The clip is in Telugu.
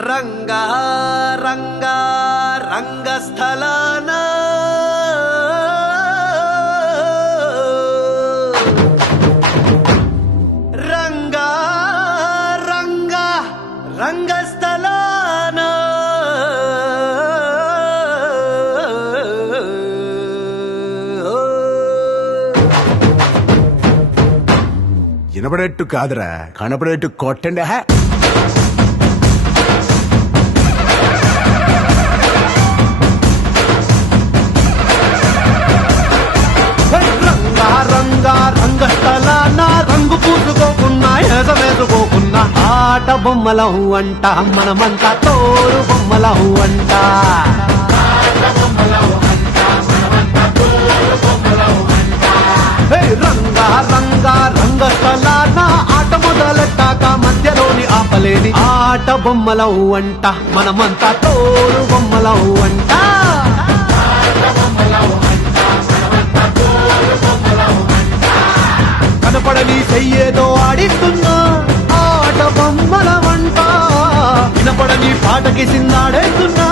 రంగా రంగా రంగస్థలాన రంగా రంగా రంగస్థలాన వినపడేట్టు కాదురా కనపడేట్టు కొట్టండి హే. రంగా రంగా రంగస్థలాన రంగు పూసుకోకున్నా ఎగవేసుకోకున్నా ఆట బొమ్మలహు అంట మనమంతా తోరు బొమ్మలహు అంట రంగా రంగా రంగస్థలాన ఆట మొదలెట్టాక మధ్యలోని ఆపలేని ఆట బొమ్మలహు అంట మనమంతా తోరు బొమ్మలహు అంట కనపడని చెయ్యేదో ఆడిస్తున్నా ఆట బొమ్మల వంట వినపడని పాటకి సిందాడేస్తున్నా